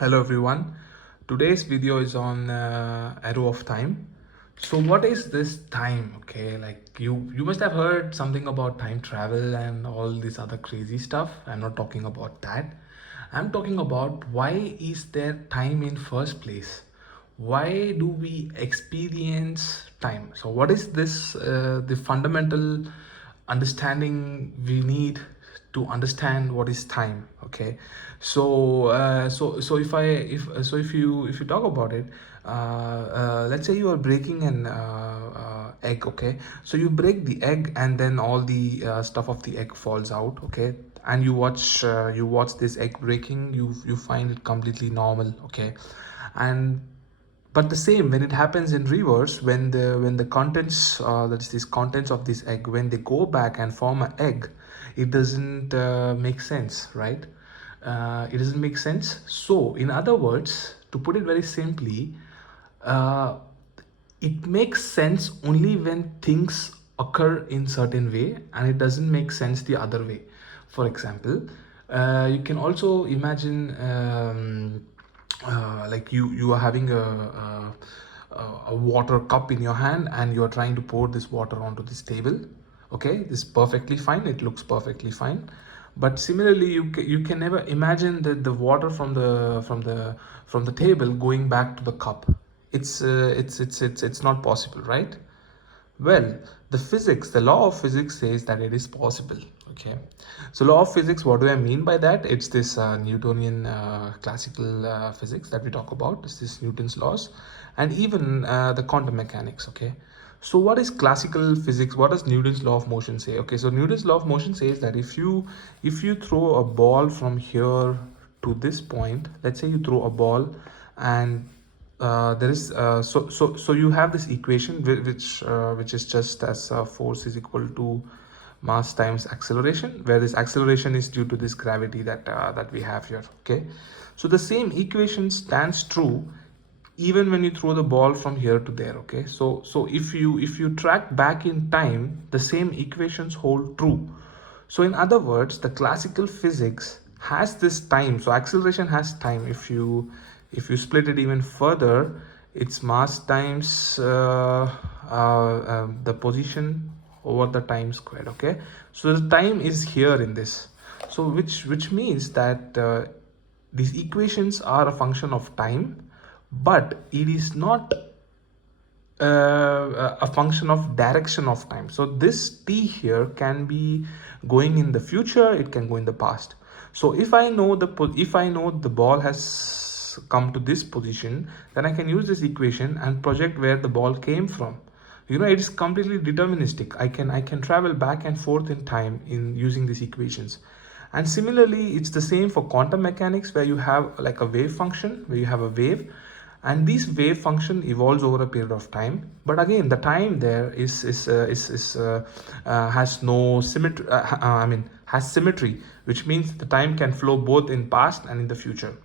Hello everyone. Today's video is on arrow of time. So what is this time? Okay, like you must have heard something about time travel and all this other crazy stuff. I'm not talking about that. I'm talking about why is there time in first place? Why do we experience time? So what is this the fundamental understanding we need to understand what is time? Okay, so if you talk about it, let's say you are breaking an egg. Okay, so you break the egg and then all the stuff of the egg falls out. Okay, and you watch this egg breaking. You find it completely normal. Okay, and but the same when it happens in reverse, when the contents, that's these contents of this egg, when they go back and form an egg, it doesn't make sense, right? It doesn't make sense. So in other words, to put it very simply, uh, it makes sense only when things occur in certain way and it doesn't make sense the other way. For example, you can also imagine, like you are having a water cup in your hand and you are trying to pour this water onto this table. Okay, this is perfectly fine, it looks perfectly fine, but similarly you can never imagine that the water from the table going back to the cup. It's not possible, right? Well, the law of physics says that it is possible. Okay, so law of physics, what do I mean by that? It's this Newtonian classical physics that we talk about. It's this Newton's laws, and even the quantum mechanics. Okay, so what is classical physics? What does Newton's law of motion say? Okay, so Newton's law of motion says that if you throw a ball from here to this point, let's say you throw a ball and there is so you have this equation which is just as force is equal to mass times acceleration, where this acceleration is due to this gravity that we have here. Okay, so the same equation stands true even when you throw the ball from here to there. Okay, so if you track back in time, the same equations hold true. So in other words, the classical physics has this time. So acceleration has time. If you split it even further, it's mass times the position over the time squared. Okay, so the time is here in this. So which means that these equations are a function of time, but it is not a function of direction of time. So this t here can be going in the future, it can go in the past. So if I know the ball has come to this position, then I can use this equation and project where the ball came from. It is completely deterministic. I can travel back and forth in time in using these equations. And similarly, it's the same for quantum mechanics, where you have like a wave function, where you have a wave, and this wave function evolves over a period of time. But again, the time there has no symmetry. Has symmetry, which means the time can flow both in past and in the future.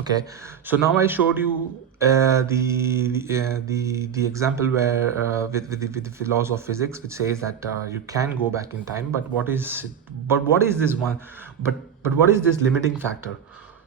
Okay, so now I showed you the example where with the laws of physics, which says that you can go back in time. But what is this one? But what is this limiting factor?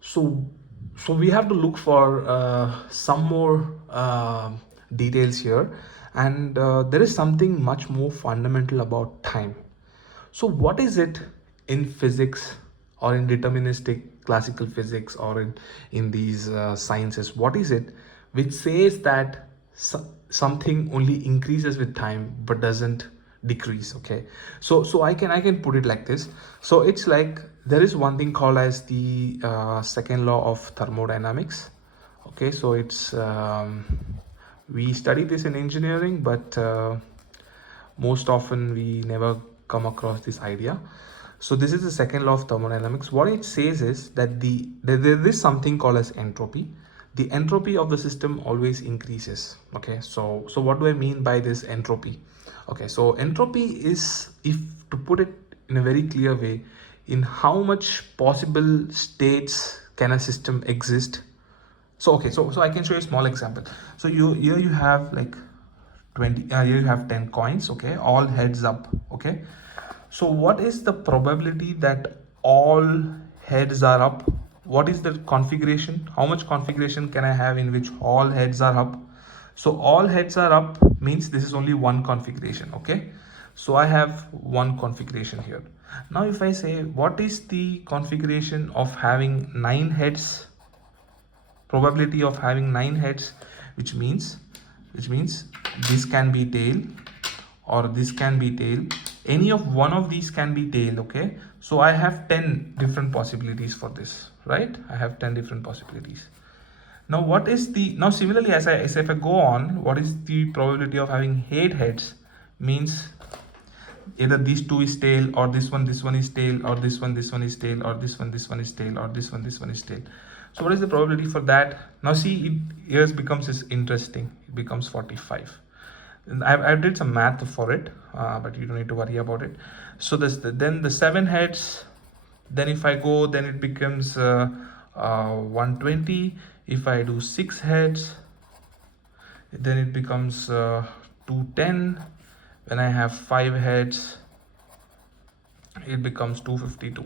So so we have to look for some more details here, and there is something much more fundamental about time. So what is it in physics, or in deterministic classical physics, or in these sciences? What is it which says that something only increases with time but doesn't decrease? Okay, so I can put it like this. So it's like there is one thing called as the second law of thermodynamics. Okay, so it's we study this in engineering, but most often we never come across this idea. So this is the second law of thermodynamics. What it says is that there is something called as entropy. The entropy of the system always increases. Okay, so what do I mean by this entropy? Okay, so entropy is, if to put it in a very clear way, in how much possible states can a system exist. So okay, so I can show you a small example. So here you have like 20, here you have 10 coins. Okay, all heads up. Okay, so what is the probability that all heads are up what is the configuration, how much configuration can I have in which all heads are up. So all heads are up means this is only one configuration. Okay, so I have one configuration here. Now if I say what is the configuration of having 9 heads, probability of having 9 heads, which means this can be tail or this can be tail, any of one of these can be tail. Okay, so I have 10 different possibilities for this, right? I have 10 different possibilities. Now what is the, now similarly as if I go on, what is the probability of having 8 heads, means either these two is tail, or this one is tail, or this one is tail, or this one is tail, or this one is tail. So what is the probability for that? Now see, it here becomes interesting. It becomes 45. And I did some math for it, but you don't need to worry about it. So this then the 7 heads, then if I go, then it becomes 120. If I do 6 heads, then it becomes 210. When I have 5 heads, it becomes 252.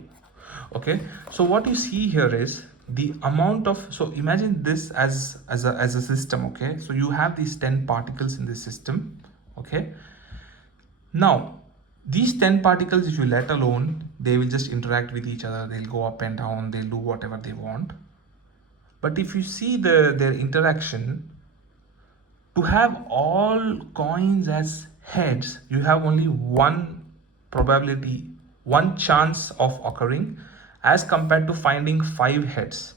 Okay, so what you see here is the amount of, so imagine this as a system. Okay, so you have these 10 particles in this system. Okay, now these 10 particles, if you let alone, they will just interact with each other, they'll go up and down, they'll do whatever they want. But if you see their interaction, to have all coins as heads, you have only one probability, one chance of occurring, as compared to finding 5 heads.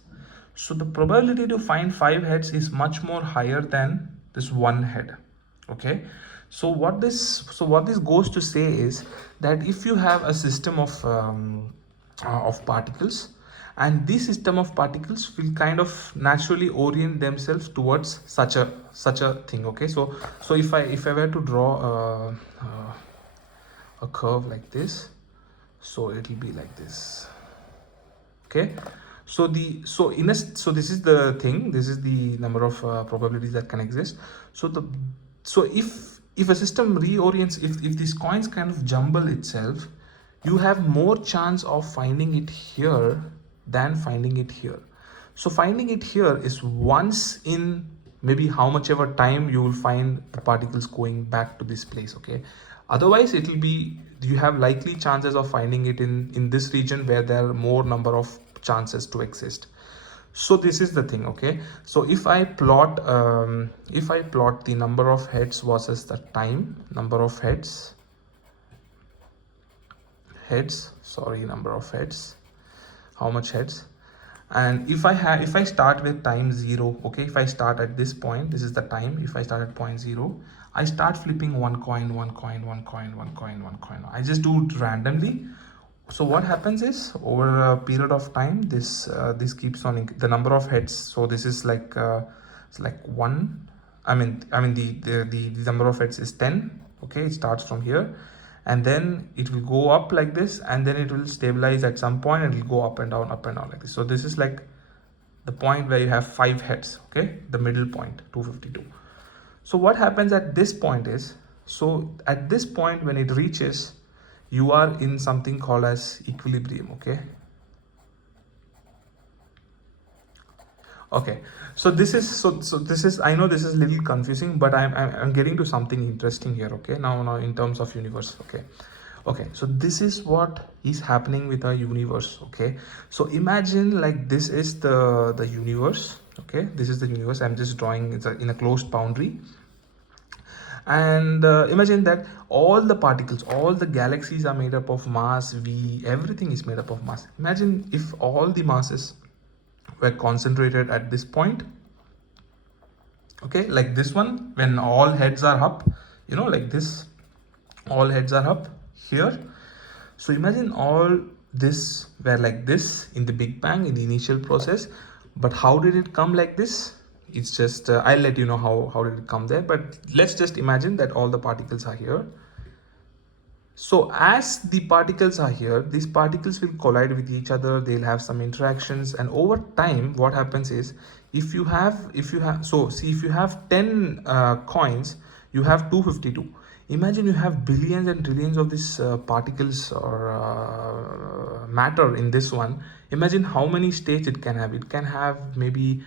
So the probability to find 5 heads is much more higher than this one head. Okay, so what this goes to say is that if you have a system of particles, and this system of particles will kind of naturally orient themselves towards such a thing. Okay, so if I were to draw a curve like this, so it will be like this. Okay, so this is the thing, this is the number of probabilities that can exist. So if a system reorients, if these coins kind of jumble itself, you have more chance of finding it here than finding it here. So finding it here is once in maybe how much ever time you will find the particles going back to this place. Okay, otherwise it will be, you have likely chances of finding it in this region where there are more number of chances to exist. So this is the thing. Okay, so if I plot the number of heads versus the time, number of heads, number of heads, how much heads, and if I start with time 0, okay, if I start at this point, this is the time, if I start at point 0, I start flipping one coin, I just do it randomly. So what happens is, over a period of time, this keeps on the number of heads. So this is like it's like 1, I mean the number of heads is 10. Okay, it starts from here, and then it will go up like this, and then it will stabilize at some point, and it will go up and down like this. So this is like the point where you have 5 heads. Okay, the middle point, 252. So what happens at this point is, so at this point when it reaches, you are in something called as equilibrium. Okay, so this is I know this is a little confusing, but I'm getting to something interesting here. Okay, now in terms of universe. Okay, so this is what is happening with our universe. Okay, so imagine like this is the universe. Okay, this is the universe. I'm just drawing it in a closed boundary. And imagine that all the particles, all the galaxies are made up of mass v, everything is made up of mass. Imagine if all the masses were concentrated at this point. Okay, like this one, when all heads are up, you know, like this, all heads are up here. So imagine all this were like this in the Big Bang, in the initial process. But how did it come like this? It's just I'll let you know how did it come there, but let's just imagine that all the particles are here. So as the particles are here, these particles will collide with each other, they'll have some interactions, and over time what happens is, if you have 10 coins, you have 252. Imagine you have billions and trillions of these particles or matter in this one. Imagine how many states it can have. It can have maybe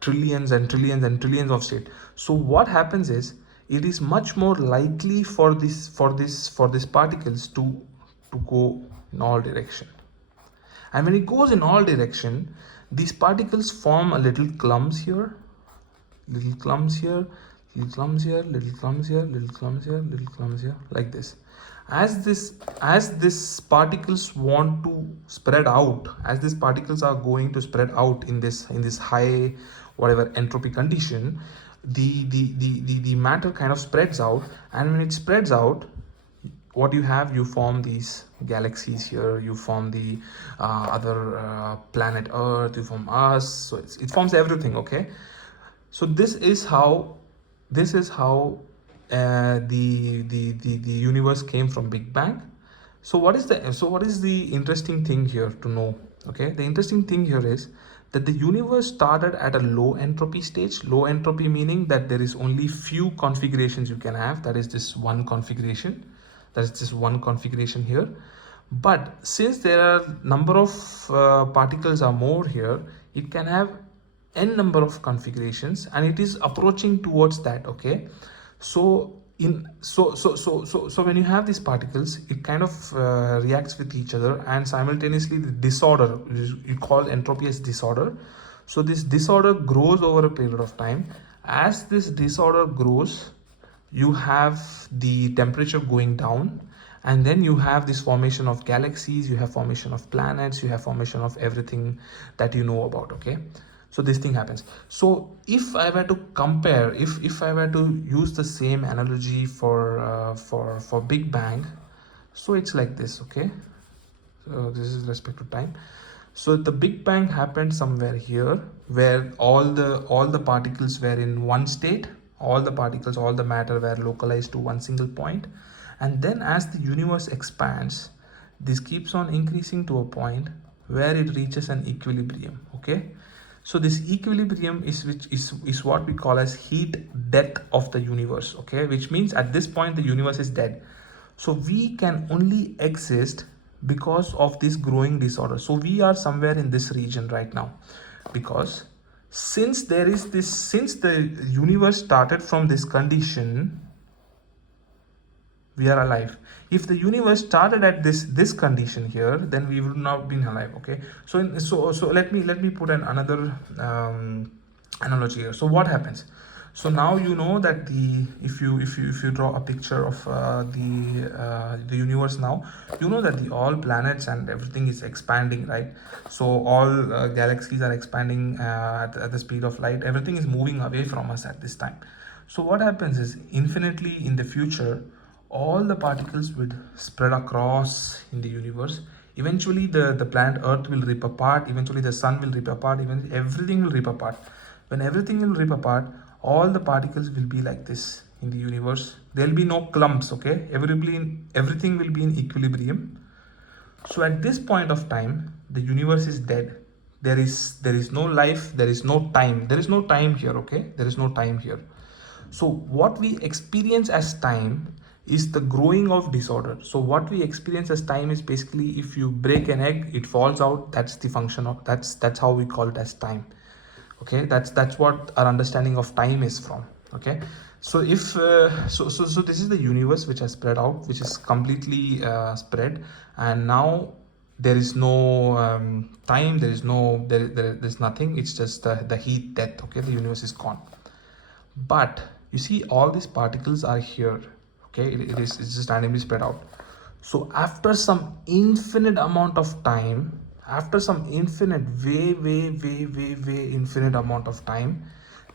trillions and trillions and trillions of states. So what happens is, it is much more likely for this particles to go in all direction. And when it goes in all direction, these particles form a little clumps here, little clumps here, little clumps here, little clumps here, little clumps here, little clumps here, like this. As this particles want to spread out, as these particles are going to spread out in this high whatever entropy condition, the matter kind of spreads out. And when it spreads out, what you have, you form these galaxies here, you form the other planet Earth, you form us. So it forms everything. Okay, so this is how the universe came from Big Bang. So what is the interesting thing here to know? Okay, the interesting thing here is that the universe started at a low entropy stage. Low entropy meaning that there is only few configurations you can have. That is this one configuration. That is just one configuration here. But since there are number of particles are more here, it can have n number of configurations, and it is approaching towards that. Okay, so when you have these particles, it kind of reacts with each other, and simultaneously the disorder, you call entropy as disorder. So this disorder grows over a period of time. As this disorder grows, you have the temperature going down, and then you have this formation of galaxies, you have formation of planets, you have formation of everything that you know about. Okay, so this thing happens. So if I were to compare, if I were to use the same analogy for Big Bang, so it's like this. Okay, so this is respect to time. So the Big Bang happened somewhere here, where all the particles were in one state. All the particles, all the matter were localized to one single point. And then as the universe expands, this keeps on increasing to a point where it reaches an equilibrium. Okay, so this equilibrium is what we call as heat death of the universe. Okay, which means at this point the universe is dead. So we can only exist because of this growing disorder. So we are somewhere in this region right now, because since the universe started from this condition, we are alive. If the universe started at this condition here, then we would not been alive. Okay, so let me put another analogy here. So what happens? So now you know that if you draw a picture of the universe now, you know that the all planets and everything is expanding, right? So all galaxies are expanding at the speed of light. Everything is moving away from us at this time. So what happens is, infinitely in the future, all the particles would spread across in the universe. Eventually the planet Earth will rip apart, eventually the sun will rip apart, even everything will rip apart. When everything will rip apart, all the particles will be like this in the universe. There will be no clumps. Okay, everything will be in equilibrium. So at this point of time, the universe is dead. There is no life, there is no time. There is no time here. Okay, there is no time here. So what we experience as time is the growing of disorder. So what we experience as time is basically, if you break an egg, it falls out. That's the function of, that's how we call it as time. Okay, that's what our understanding of time is from. Okay, so if so this is the universe which has spread out, which is completely spread, and now there is no time, there is no there's nothing. It's just the heat death. Okay, the universe is gone. But you see, all these particles are here. Okay, it's just randomly spread out. So after some infinite amount of time, after some infinite way infinite amount of time,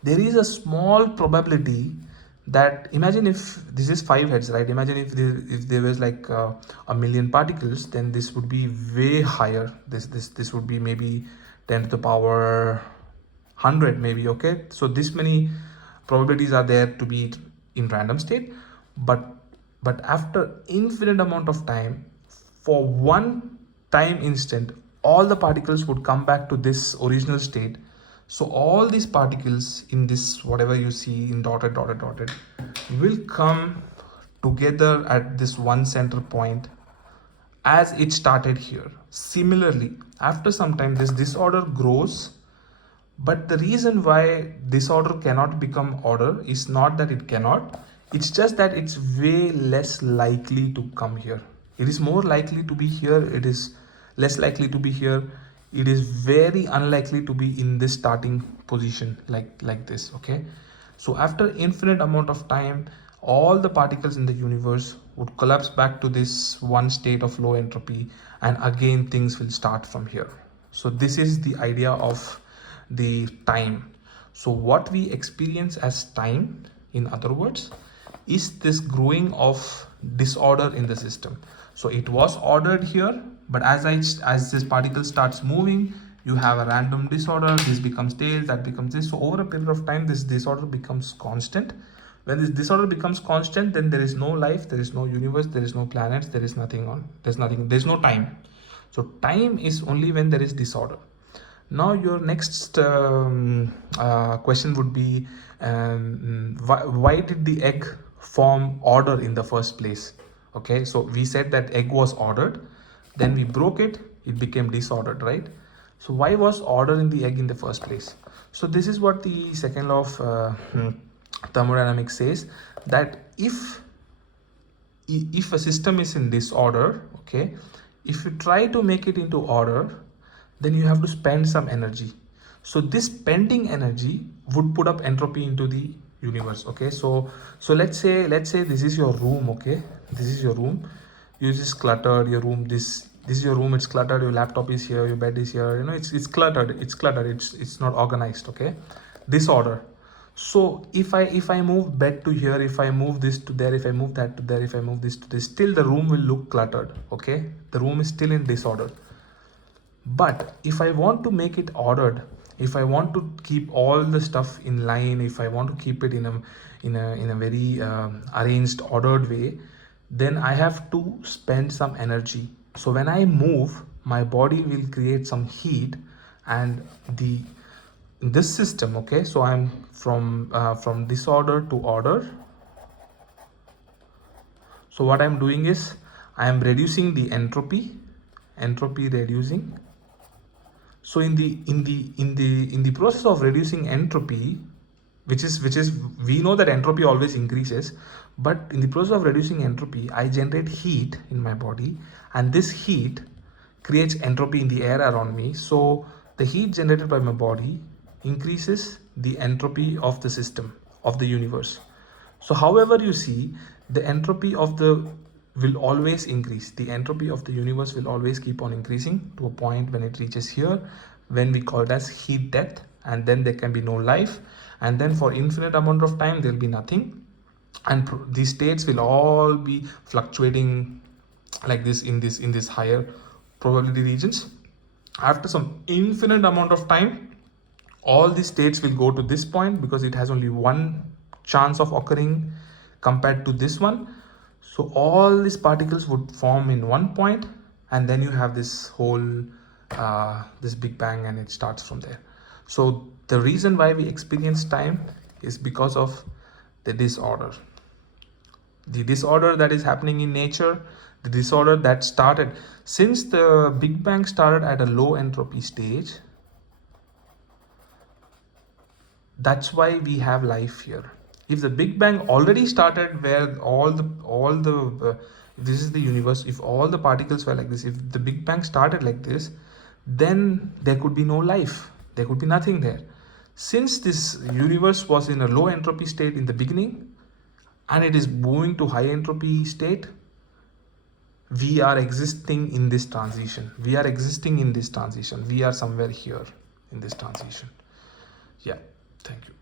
there is a small probability that, imagine if this is 5 heads, right? Imagine if there was like a million particles, then this would be way higher. This would be maybe 10 to the power 100 maybe. Okay, so this many probabilities are there to be in random state. But after infinite amount of time, for one time instant, all the particles would come back to this original state. So all these particles in this, whatever you see in dotted will come together at this one center point, as it started here. Similarly, after some time this disorder grows, but the reason why disorder cannot become order is not that it cannot, it's just that it's way less likely to come here. It is more likely to be here, it is less likely to be here. It is very unlikely to be in this starting position like this, okay? So after infinite amount of time, all the particles in the universe would collapse back to this one state of low entropy, and again things will start from here. So this is the idea of the time. So what we experience as time, in other words, is this growing of disorder in the system. So it was ordered here, but as this particle starts moving, you have a random disorder. This becomes tails, that becomes this. So over a period of time, this disorder becomes constant. When this disorder becomes constant, then there is no life, there is no universe, there is no planets, there is nothing on, there's no time. So time is only when there is disorder. Now your next question would be, why did the egg form order in the first place? Okay, so we said that egg was ordered, then we broke it, it became disordered, right? So why was order in the egg in the first place? So this is what the second law of thermodynamics says, that if a system is in disorder, okay, if you try to make it into order, then you have to spend some energy. So this spending energy would put up entropy into the universe, okay? So let's say this is your room, okay? This is your room. You just cluttered your room. This is your room, it's cluttered. Your laptop is here, your bed is here, you know, it's cluttered, it's not organized, okay? Disorder. So if I move bed to here, if I move this to there, if I move that to there, if I move this to this, still the room will look cluttered, okay? The room is still in disorder. But if I want to make it ordered, if I want to keep all the stuff in line, if I want to keep it in a very arranged, ordered way, then I have to spend some energy. So when I move, my body will create some heat, and this system, okay, so I'm from disorder to order. So what I'm doing is I am reducing the entropy reducing. So in the process of reducing entropy, which is we know that entropy always increases, but in the process of reducing entropy, I generate heat in my body, and this heat creates entropy in the air around me. So the heat generated by my body increases the entropy of the system, of the universe. So however you see, the entropy of the will always increase. The entropy of the universe will always keep on increasing to a point when it reaches here, when we call it as heat death, and then there can be no life, and then for infinite amount of time there will be nothing, and these states will all be fluctuating like this in this higher probability regions. After some infinite amount of time, all these states will go to this point, because it has only one chance of occurring compared to this one. So all these particles would form in one point, and then you have this whole this Big Bang, and it starts from there. So the reason why we experience time is because of the disorder. The disorder that is happening in nature, the disorder that started since the Big Bang started at a low entropy stage. That's why we have life here. If the Big Bang already started where this is the universe, if all the particles were like this, if the Big Bang started like this, then there could be no life, there could be nothing there. Since this universe was in a low entropy state in the beginning, and it is moving to high entropy state, we are existing in this transition. We are existing in this transition. We are somewhere here in this transition. Yeah, thank you.